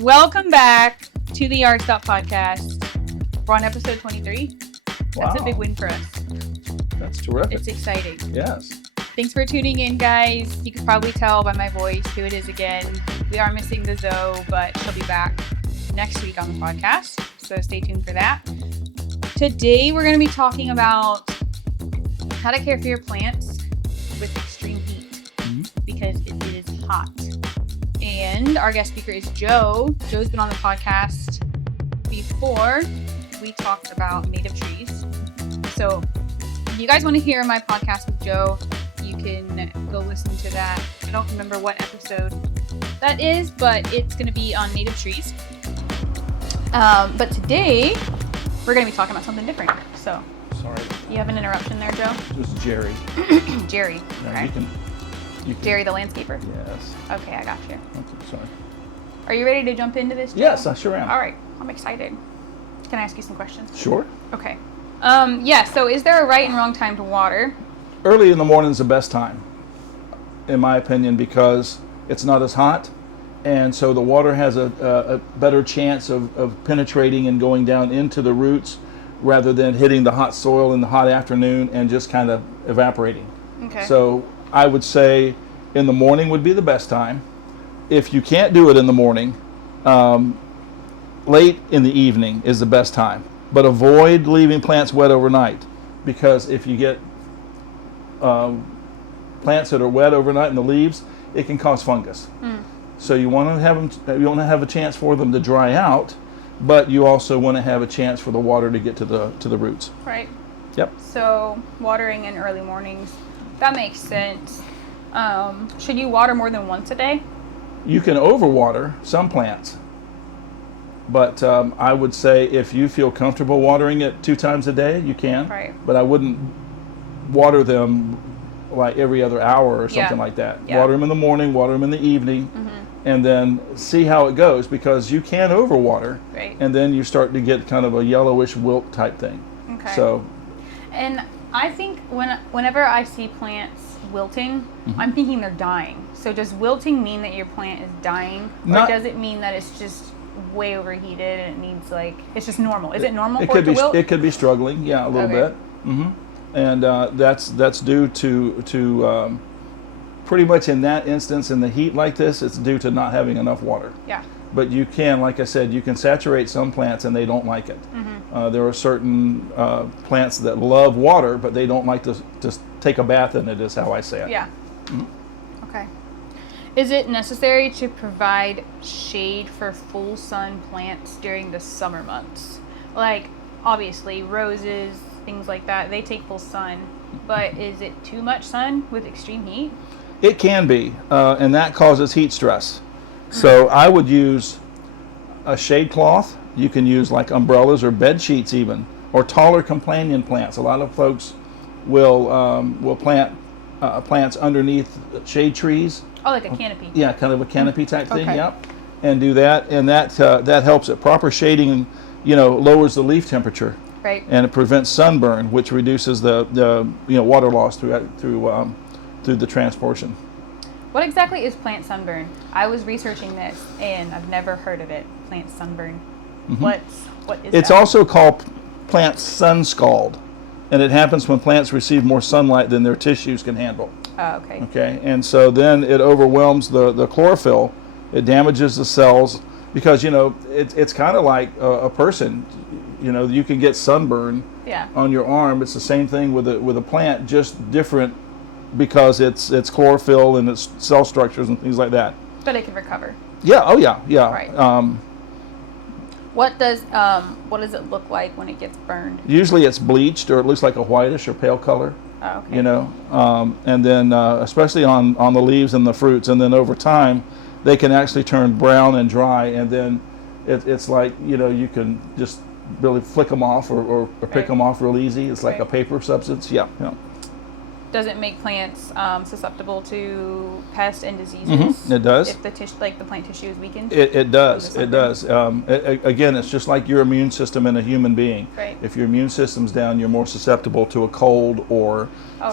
Welcome back to the Yard Stop Podcast. We're on episode 23. That's a big win for us. That's terrific. It's exciting. Yes. Thanks for tuning in, guys. You can probably tell by my voice who it is again. We are missing the Zoe, but she'll be back next week on the podcast, so stay tuned for that. Today, we're going to be talking about how to care for your plants with extreme heat, because it is hot. And our guest speaker is Joe. Joe's been on the podcast before. We talked about native trees. So if you guys want to hear my podcast with Joe, you can go listen to that. I don't remember what episode that is, but it's going to be on native trees. But today, we're going to be talking about something different. So, sorry. You have an interruption there, Joe? This is Jerry. Jerry. No, okay. you can. Jerry the landscaper? Yes. Okay, I got you. Okay, sorry. Are you ready to jump into this, Joe? Yes, I sure am. All right, I'm excited. Can I ask you some questions? Sure. Okay. So is there a right and wrong time to water? Early in the morning is the best time, in my opinion, because it's not as hot, and so the water has a better chance of penetrating and going down into the roots rather than hitting the hot soil in the hot afternoon and just kind of evaporating. Okay. So I would say in the morning would be the best time. If you can't do it in the morning, late in the evening is the best time. But avoid leaving plants wet overnight, because if you get plants that are wet overnight in the leaves, it can cause fungus. So you want to have them. You want to have a chance for them to dry out, but you also want to have a chance for the water to get to the roots. Right. Yep. So watering in early mornings, that makes sense. Should you water more than once a day? You can overwater some plants, but I would say if you feel comfortable watering it 2 times a day, you can. Right. But I wouldn't water them like every other hour or something like that. Yeah. Water them in the morning, water them in the evening, and then see how it goes, because you can overwater, Right. and then you start to get kind of a yellowish wilt type thing. Okay. So, And I think whenever I see plants wilting, I'm thinking they're dying. So does wilting mean that your plant is dying, or does it mean that it's just way overheated and it needs it's just normal? Is it normal for it to wilt? It could be struggling, yeah, a little bit. And that's due to pretty much in that instance, in the heat like this, it's due to not having enough water. Yeah. But you can, like I said, you can saturate some plants and they don't like it. There are certain plants that love water, but they don't like to just take a bath in it, is how I say it. Yeah. Okay. Is it necessary to provide shade for full sun plants during the summer months? Like, obviously, roses, things like that, they take full sun. But is it too much sun with extreme heat? It can be, and that causes heat stress. So I would use a shade cloth. You can use like umbrellas or bed sheets even, or taller companion plants. A lot of folks will plant plants underneath shade trees. Oh, like a canopy. Yeah, kind of a canopy type thing. Okay. Yep. And do that, and that helps it. Proper shading, lowers the leaf temperature. Right. And it prevents sunburn, which reduces the water loss through the transportation. What exactly is plant sunburn? I was researching this and I've never heard of it. Plant sunburn. What is It's that? also called plant sun scald, and it happens when plants receive more sunlight than their tissues can handle. Oh, okay. Okay, and so then it overwhelms the chlorophyll. It damages the cells, because it's kind of like a person. You can get sunburn Yeah. on your arm. It's the same thing with a plant, just different, because it's chlorophyll and its cell structures and things like that. But it can recover. Yeah. Oh yeah. Yeah. Right. What does it look like when it gets burned? Usually it's bleached, or it looks like a whitish or pale color. Oh, okay. And then especially on the leaves and the fruits, and then over time they can actually turn brown and dry, and then it's like you can just really flick them off or pick them off real easy. It's like a paper substance. Yeah. Does it make plants susceptible to pests and diseases? It does. If the the plant tissue is weakened? It does. It does. Again, it's just like your immune system in a human being. Right. If your immune system's down, you're more susceptible to a cold or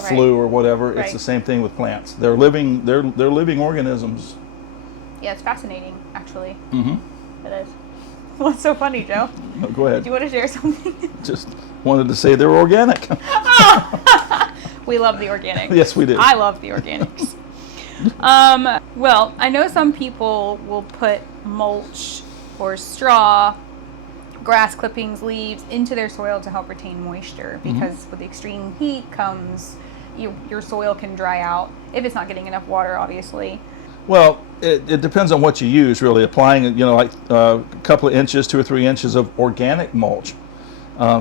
flu or whatever. It's the same thing with plants. They're living organisms. Yeah, it's fascinating, actually. It is. What's so funny, Joe? No, go ahead. Do you want to share something? Just wanted to say they're organic. We love the organics. Yes, we do. I love the organics. Well, I know some people will put mulch or straw, grass clippings, leaves into their soil to help retain moisture, because with the extreme heat comes your soil can dry out if it's not getting enough water, obviously. Well, it depends on what you use, really. Applying, like a couple of inches, 2 or 3 inches of organic mulch,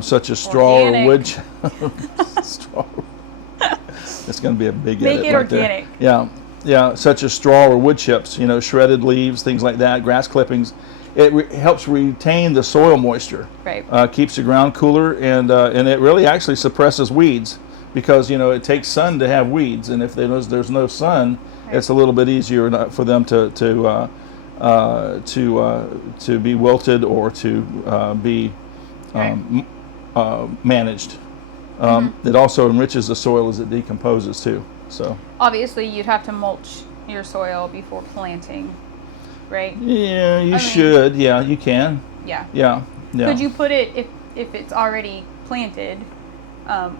such as straw or wood. Straw. It's going to be a big edit. Make it organic. There. Yeah, such as straw or wood chips, shredded leaves, things like that, grass clippings. It helps retain the soil moisture. Right. Keeps the ground cooler, and it really actually suppresses weeds, because it takes sun to have weeds, and if there's no sun, right, it's a little bit easier for them to be wilted or to be managed. It also enriches the soil as it decomposes too. So obviously, you'd have to mulch your soil before planting, right? Yeah, you should. Yeah, you can. Yeah. Yeah. Could you put it if it's already planted?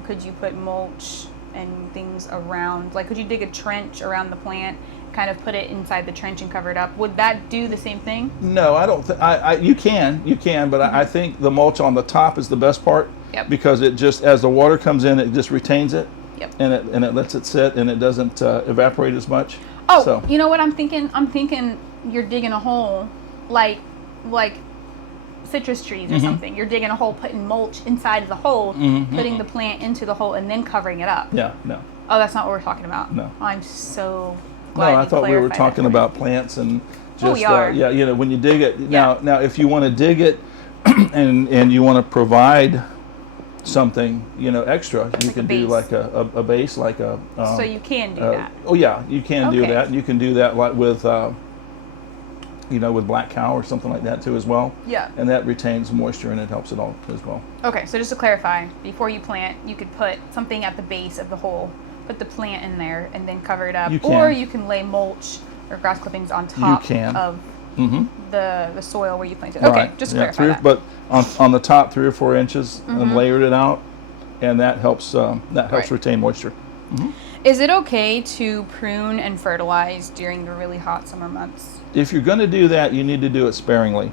Could you put mulch and things around? Like, could you dig a trench around the plant, kind of put it inside the trench and cover it up? Would that do the same thing? No, I don't think. You can, but I think the mulch on the top is the best part. Yep. Because it just, as the water comes in, it just retains it. Yep. And it lets it sit, and it doesn't evaporate as much. Oh, so. You know what I'm thinking? I'm thinking you're digging a hole, like citrus trees or something. You're digging a hole, putting mulch inside of the hole, putting the plant into the hole, and then covering it up. Yeah, no. Oh, that's not what we're talking about. No. I'm so glad. No, I thought we were talking about plants and just we are. when you dig it. Now if you want to dig it and you want to provide something extra, you can do like a base, like a so you can do that. Oh yeah, you can do that. You can do that like with with black cow or something like that too as well. Yeah. And that retains moisture, and it helps it all as well. Okay, so just to clarify, before you plant, you could put something at the base of the hole, put the plant in there, and then cover it up. Or you can lay mulch or grass clippings on top of the soil where you planted. Okay, right. Just clarify that. But on the top 3 or 4 inches, and layered it out, and that helps retain moisture. Is it okay to prune and fertilize during the really hot summer months? If you're going to do that, you need to do it sparingly.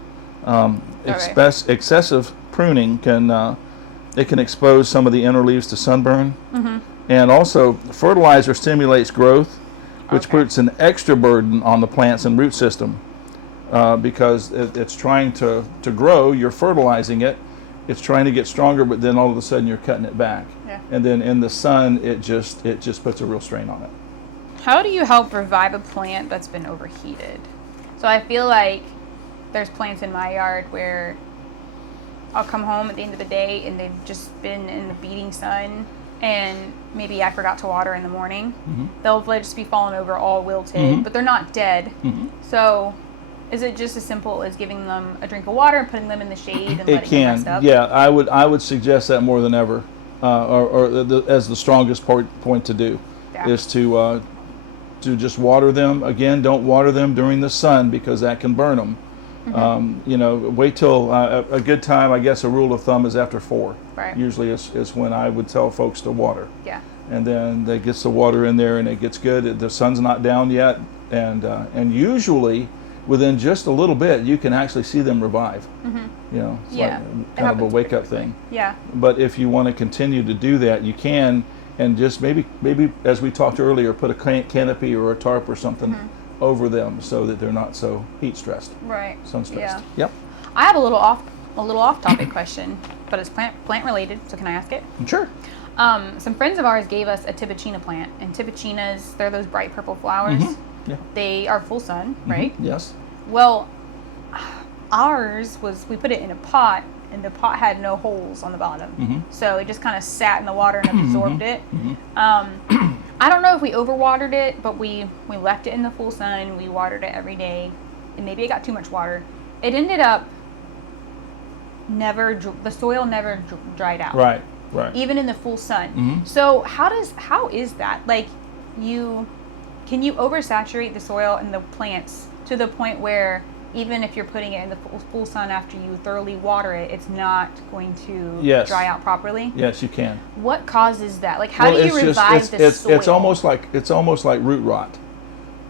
Excessive pruning can expose some of the inner leaves to sunburn, and also fertilizer stimulates growth, which puts an extra burden on the plants and root system, because it's trying to grow. You're fertilizing it. It's trying to get stronger, but then all of a sudden you're cutting it back. Yeah. And then in the sun, it just puts a real strain on it. How do you help revive a plant that's been overheated? So I feel like there's plants in my yard where I'll come home at the end of the day and they've just been in the beating sun, and maybe I forgot to water in the morning. They'll just be falling over all wilted, but they're not dead. So is it just as simple as giving them a drink of water and putting them in the shade and letting them rest up? Yeah, I would suggest that more than ever, as the strongest point to do, is to just water them. Again, don't water them during the sun, because that can burn them. Wait till a good time. I guess a rule of thumb is after 4. Right. Usually is when I would tell folks to water. Yeah. And then they gets the water in there, and it gets good. The sun's not down yet, and usually within just a little bit, you can actually see them revive. It's like kind of a wake-up thing. Yeah. But if you want to continue to do that, you can, and just maybe as we talked earlier, put a canopy or a tarp or something over them so that they're not so heat stressed. Right. Sun stressed. Yeah. Yep. I have a little off-topic question, but it's plant related. So can I ask it? Sure. Some friends of ours gave us a Tibicina plant, and Tibicinas, they're those bright purple flowers. Yeah. They are full sun, right? Yes. Well, ours we put it in a pot, and the pot had no holes on the bottom. So it just kind of sat in the water and absorbed it. I don't know if we overwatered it, but we left it in the full sun. We watered it every day, and maybe it got too much water. It ended up the soil never dried out. Right. Even in the full sun. So how is that? Like, can you oversaturate the soil and the plants to the point where even if you're putting it in the full sun after you thoroughly water it, it's not going to Yes. dry out properly? Yes, you can. What causes that? Like, how do you it's revive the soil? it's almost like root rot,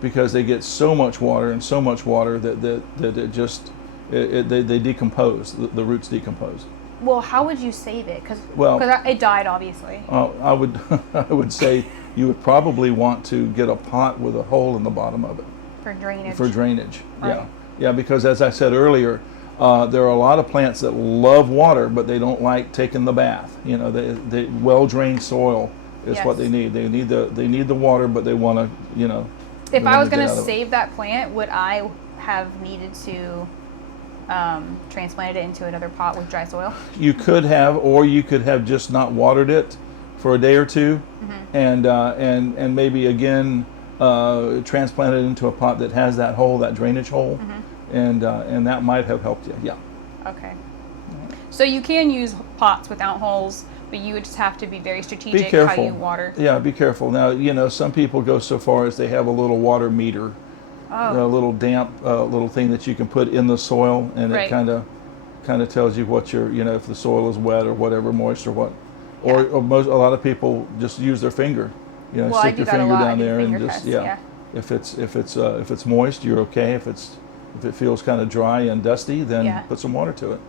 because they get so much water that it just they decompose. The roots decompose. Well, how would you save it? Because Well- it died, obviously. I would I would say you would probably want to get a pot with a hole in the bottom of it For drainage. for drainage. Right. Yeah, because as I said earlier, there are a lot of plants that love water, but they don't like taking the bath. You know, they well-drained soil is what Yes. they need. They need the water, but they want to, you know. If they I was wanna get going out to of it. save that plant, would I have needed to transplant it into another pot with dry soil? You could have, or you could have just not watered it for a day or two, and maybe again transplant it into a pot that has that hole, that drainage hole, and that might have helped you. Yeah. Okay. So you can use pots without holes, but you would just have to be very strategic Be careful. how you water. Yeah, be careful. Now, you know, some people go so far as they have a little water meter, a Oh, little damp little thing that you can put in the soil, and Right. it kind of tells you what your, you know, if the soil is wet or whatever, moist or what. Or a lot of people just use their finger. You know, well, I stick do your that a finger lot. I down do there and finger just tests, yeah. If it's moist, you're okay. If it feels kind of dry and dusty, then Yeah. put some water to it.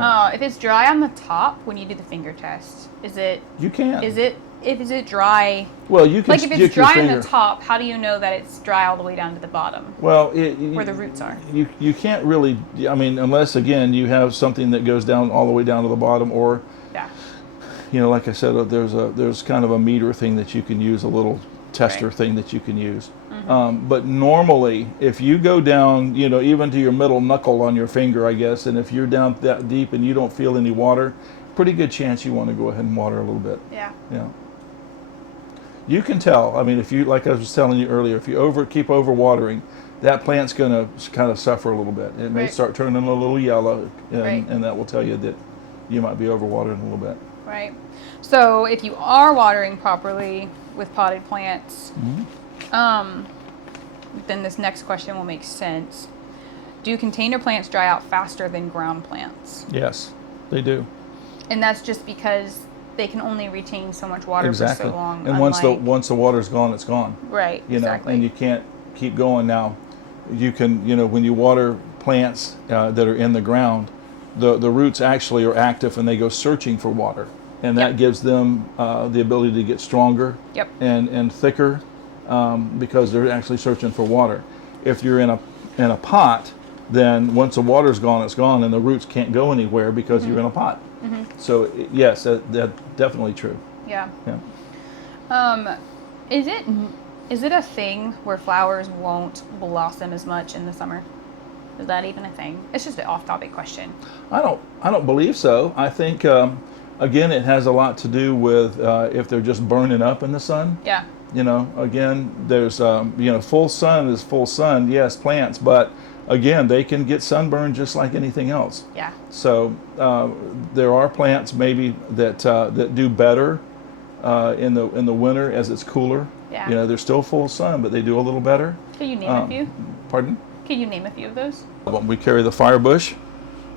If it's dry on the top when you do the finger test, is it You can. is it dry? Well, you can Like if stick it's your dry on finger. the top, how do you know that it's dry all the way down to the bottom Well, where the roots are? You can't really. I mean, unless again you have something that goes down all the way down to the bottom, or Yeah. you know, like I said, there's kind of a meter thing that you can use, a little tester Right. thing that you can use. But normally, if you go down, you know, even to your middle knuckle on your finger, I guess, and if you're down that deep and you don't feel any water, pretty good chance you want to go ahead and water a little bit. Yeah. Yeah. You can tell. I mean, if you, like I was telling you earlier, if you keep over watering, that plant's going to kind of suffer a little bit. It may Right. start turning a little yellow, Right. and that will tell you that you might be overwatering a little bit. Right. So if you are watering properly with potted plants, then this next question will make sense. Do container plants dry out faster than ground plants? Yes, they do. And that's just because they can only retain so much water Exactly. for so long. And once the water's gone, it's gone. Right, You know, exactly. and you can't keep going now. You can, you know, when you water plants that are in the ground, the roots actually are active and they go searching for water, and that Yep. gives them the ability to get stronger Yep. and thicker because they're actually searching for water. If you're in a pot, then once the water's gone, it's gone, and the roots can't go anywhere because you're in a pot. So yes, that's definitely true. Yeah. Yeah. Is it a thing where flowers won't blossom as much in the summer? Is that even a thing? It's just an off-topic question. I don't believe so. I think again, it has a lot to do with if they're just burning up in the sun. Yeah. You know, again, there's you know, full sun is full sun. Yes, plants, but again, they can get sunburned just like anything else. Yeah. So there are plants maybe that do better in the winter as it's cooler. Yeah. You know, they're still full sun, but they do a little better. Can you name a few? Pardon? Can you name a few of those? We carry the firebush,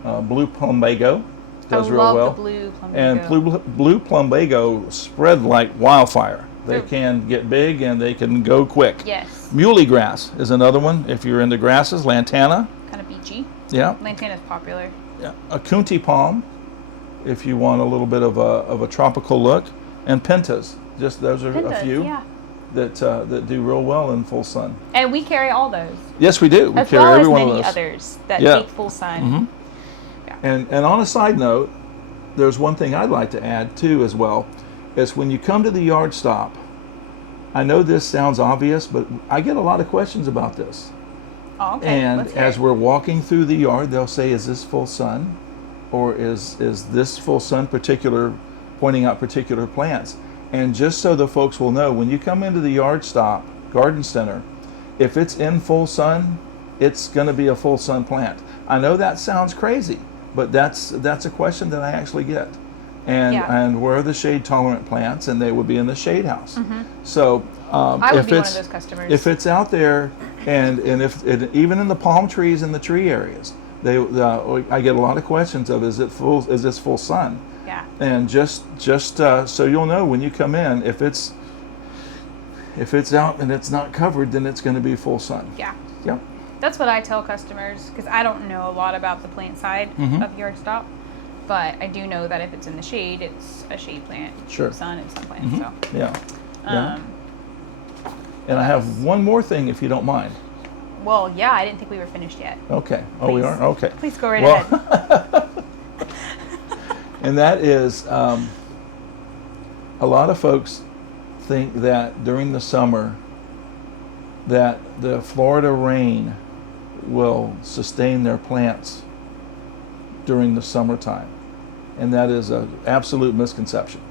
blue plumbago, does I real love well. the blue plumbago. And blue plumbago spread like wildfire. They Ooh. can get big and they can go quick. Yes. Muley grass is another one. If you're into grasses, lantana, Kind of beachy. yeah, Lantana's popular. yeah. A kunti palm, if you want a little bit of a tropical look, and pentas. Just those are a few Yeah. that do real well in full sun. And we carry all those. Yes, we do. We As carry well every as one of many those. others that Yeah. take full sun. And on a side note, there's one thing I'd like to add too as well, is when you come to the yard stop, I know this sounds obvious, but I get a lot of questions about this. Oh, okay. And Let's hear as it. we're walking through the yard, they'll say, is this full sun? Or is this full sun pointing out particular plants? And just so the folks will know, when you come into the yard stop, garden center, if it's in full sun, it's going to be a full sun plant. I know that sounds crazy, but that's a question that I actually get. and where are the shade tolerant plants, and they would be in the shade house. So I would be one of those customers. if it's out there, and if even in the palm trees in the tree areas, I get a lot of questions of, is this full sun? Yeah. And just so you'll know when you come in, if it's out and it's not covered, then it's going to be full sun. Yeah. Yep. That's what I tell customers, because I don't know a lot about the plant side of yard stop, but I do know that if it's in the shade, it's a shade plant. Sure. Sun, it's sun plant. So. Yeah. And I have one more thing, if you don't mind. Well, yeah, I didn't think we were finished yet. Okay. Oh, we Please. are? Okay. Please go right ahead. And that is, a lot of folks think that during the summer that the Florida rain will sustain their plants during the summertime. And that is an absolute misconception.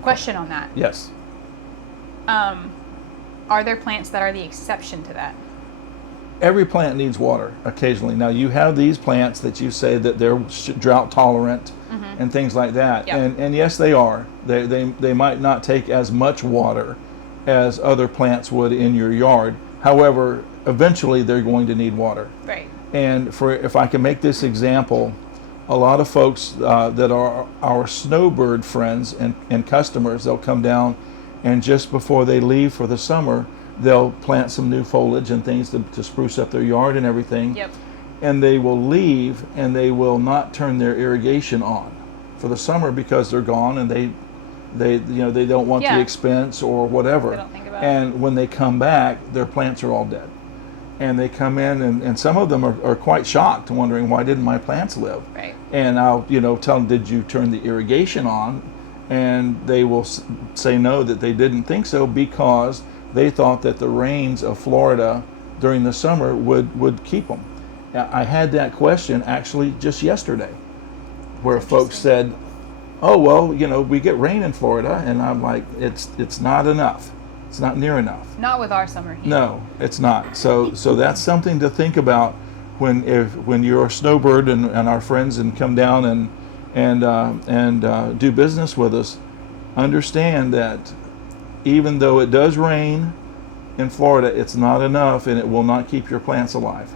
Question on that. Yes. Are there plants that are the exception to that? Every plant needs water occasionally. Now you have these plants that you say that they're drought tolerant and things like that. Yep. And yes, they are. They might not take as much water as other plants would in your yard. However, eventually they're going to need water. Right. And if I can make this example, a lot of folks that are our snowbird friends and customers, they'll come down, and just before they leave for the summer, they'll plant some new foliage and things to spruce up their yard and everything. Yep. And they will leave, and they will not turn their irrigation on for the summer because they're gone, and they don't want the expense or whatever. They don't think about it. And when they come back, their plants are all dead. And they come in, and some of them are quite shocked, wondering, why didn't my plants live? Right. And I'll tell them, did you turn the irrigation on? And they will say no, that they didn't think so, because they thought that the rains of Florida during the summer would keep them. I had that question actually just yesterday, where folks said, oh, well, we get rain in Florida, and I'm like, it's not enough. It's not near enough. Not with our summer heat. No, it's not. So that's something to think about when you're a snowbird and our friends and come down and do business with us. Understand that even though it does rain in Florida, it's not enough, and it will not keep your plants alive.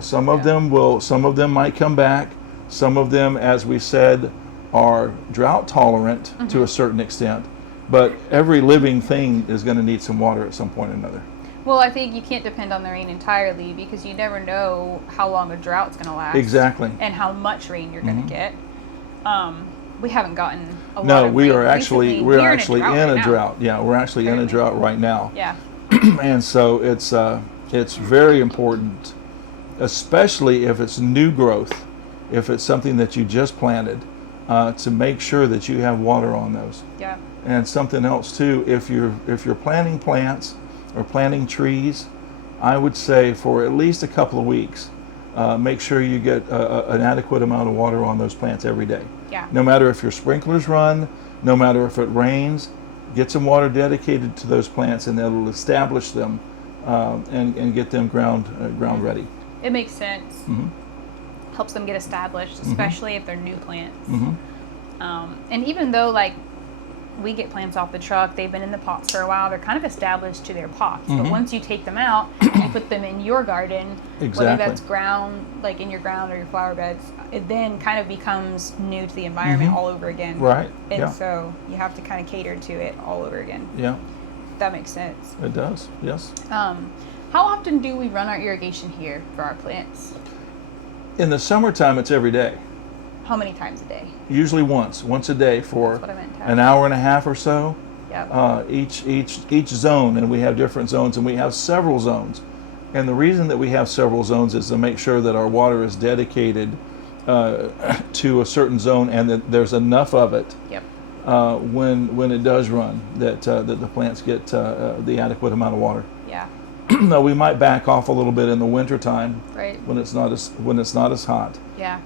Some of them might come back. Some of them, as we said, are drought tolerant to a certain extent. But every living thing is going to need some water at some point or another. Well, I think you can't depend on the rain entirely, because you never know how long a drought's going to last. Exactly. And how much rain you're going to get. We haven't gotten a lot No, of we rain are actually recently. we're actually in a right drought. Yeah, we're actually in a Currently. drought right now. Yeah. And so it's very important, especially if it's new growth, if it's something that you just planted, to make sure that you have water on those. Yeah. And something else too, if you're planting plants or planting trees, I would say for at least a couple of weeks, make sure you get an adequate amount of water on those plants every day. Yeah. No matter if your sprinklers run, no matter if it rains, get some water dedicated to those plants, and that'll establish them and get them ground ready. It makes sense. Helps them get established, especially if they're new plants. And even though we get plants off the truck, they've been in the pots for a while, they're kind of established to their pots. But once you take them out and put them in your garden, whether that's ground, like in your ground or your flower beds, it then kind of becomes new to the environment all over again. Right. And so you have to kind of cater to it all over again. Yeah. That makes sense. It does. Yes. How often do we run our irrigation here for our plants? In the summertime, it's every day. How many times a day? Usually once a day for That's what I meant to an hour and a half or so. Yeah. Each zone, and we have different zones, and we have several zones. And the reason that we have several zones is to make sure that our water is dedicated to a certain zone, and that there's enough of it Yep. when it does run, that the plants get the adequate amount of water. Yeah. Now we might back off a little bit in the wintertime Right. when it's not as hot. Yeah.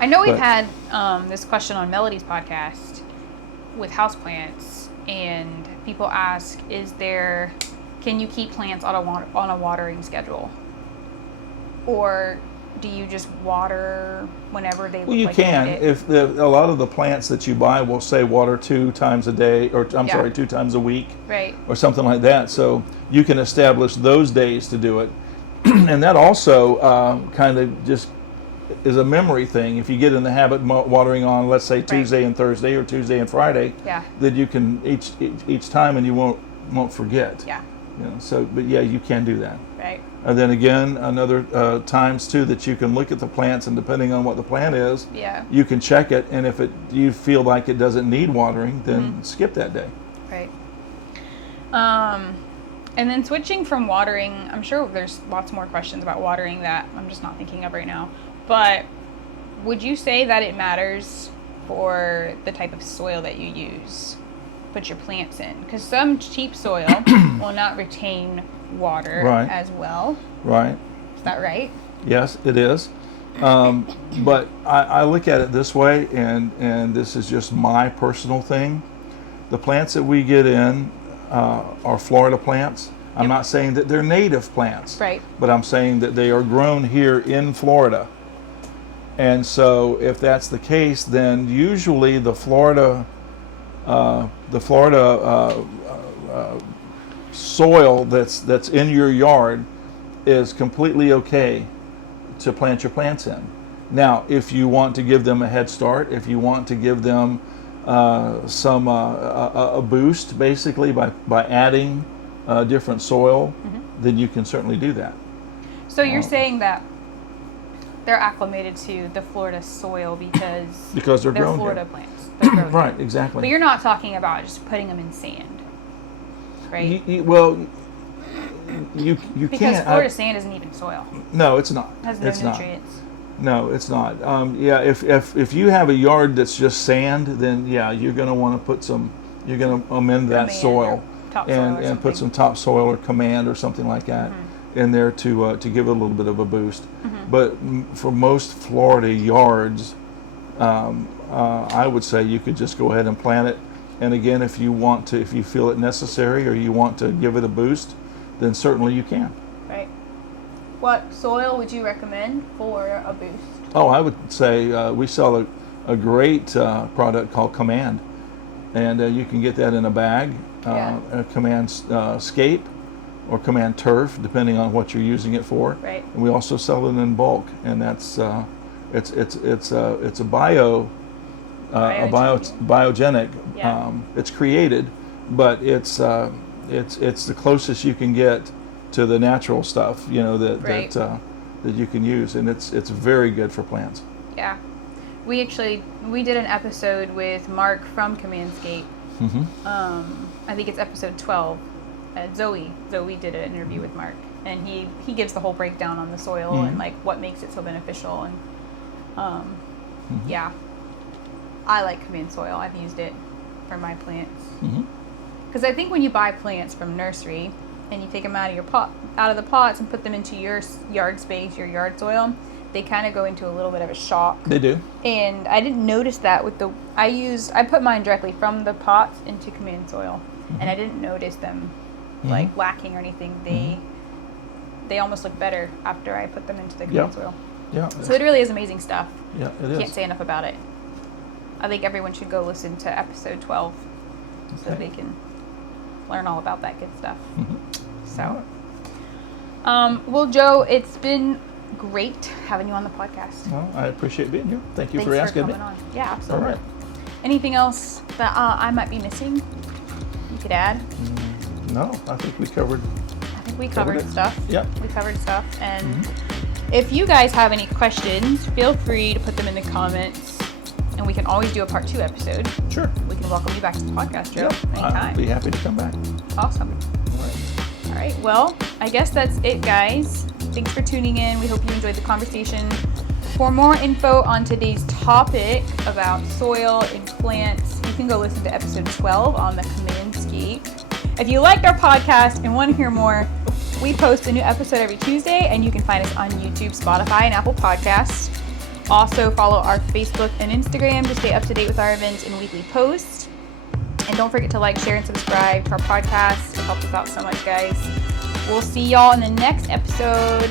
I know we've But- had this question on Melody's podcast with houseplants, and people ask, can you keep plants on a watering schedule? Or do you just water whenever they look Well, you like they can. need it? If a lot of the plants that you buy will say water 2 times a day, or Yeah. 2 times a week, Right. or something like that. So you can establish those days to do it, and that also kind of just is a memory thing. If you get in the habit of watering on, let's say Tuesday and Thursday, or Tuesday and Friday, Yeah. that you can each time, and you won't forget. Yeah. You know, so, but yeah, you can do that. Right. And then again, another times too that you can look at the plants, and depending on what the plant is, Yeah. you can check it. And if you feel like it doesn't need watering, then skip that day. Right. And then switching from watering, I'm sure there's lots more questions about watering that I'm just not thinking of right now. But would you say that it matters for the type of soil that you use, put your plants in? Because some cheap soil will not retain water Right. as well. Right. Is that right? Yes, it is. But I look at it this way, and this is just my personal thing. The plants that we get in are Florida plants. I'm not saying that they're native plants, Right. but I'm saying that they are grown here in Florida. And so if that's the case, then usually the Florida soil that's in your yard is completely okay to plant your plants in. Now, if you want to give them a head start, if you want to give them a boost, basically by adding different soil, then you can certainly do that. So you're saying that they're acclimated to the Florida soil because they're they're grown Florida here. plants. They're grown Right, here. exactly. But you're not talking about just putting them in sand, right? Well, you Because can't. Florida sand isn't even soil. No, it's not. It has no It's not. nutrients. No, it's not. Yeah, if you have a yard that's just sand, then yeah, you're going to want to put some. You're going to amend that Command soil or topsoil or and put something. some topsoil or command or something like that in there to give it a little bit of a boost. But for most Florida yards, I would say you could just go ahead and plant it. And again, if you feel it necessary or you want to give it a boost, then certainly you can. Right. What soil would you recommend for a boost? Oh, I would say we sell a great product called Command, and you can get that in a bag. A Command Scape or Command Turf, depending on what you're using it for. Right. And we also sell it in bulk, and that's it's a biogenic. Yeah. It's created, but it's the closest you can get to the natural stuff, you know, Right. that you can use, and it's very good for plants. Yeah. We did an episode with Mark from Commandscape. I think it's episode 12. Zoe did an interview with Mark, and he gives the whole breakdown on the soil and like what makes it so beneficial. And yeah, I like Command soil. I've used it for my plants because I think when you buy plants from nursery and you take them out of the pots and put them into your yard space, your yard soil, they kind of go into a little bit of a shock. They do. And I didn't notice that with I put mine directly from the pots into Command soil, and I didn't notice them like lacking or anything. They almost look better after I put them into the Command soil. Yeah. So it really is amazing stuff. Yeah, it is. Can't say enough about it. I think everyone should go listen to episode 12 so Okay. they can learn all about that good stuff. So, well, Joe, it's been great having you on the podcast. Well, I appreciate being here. Thank you Thanks for asking me. coming on. Yeah, absolutely. All right. Anything else that I might be missing? You could add. No, I think we covered. I think we covered it. stuff. Yep. We covered stuff. And if you guys have any questions, feel free to put them in the comments. And we can always do a part 2 episode. Sure. We can welcome you back to the podcast, Joe. I'll Anytime. be happy to come back. Awesome. All right. All right. Well, I guess that's it, guys. Thanks for tuning in. We hope you enjoyed the conversation. For more info on today's topic about soil and plants, you can go listen to episode 12 on the Commandscape. If you liked our podcast and want to hear more, we post a new episode every Tuesday, and you can find us on YouTube, Spotify, and Apple Podcasts. Also, follow our Facebook and Instagram to stay up to date with our events and weekly posts. And don't forget to like, share, and subscribe to our podcast. It helps us out so much, guys. We'll see y'all in the next episode.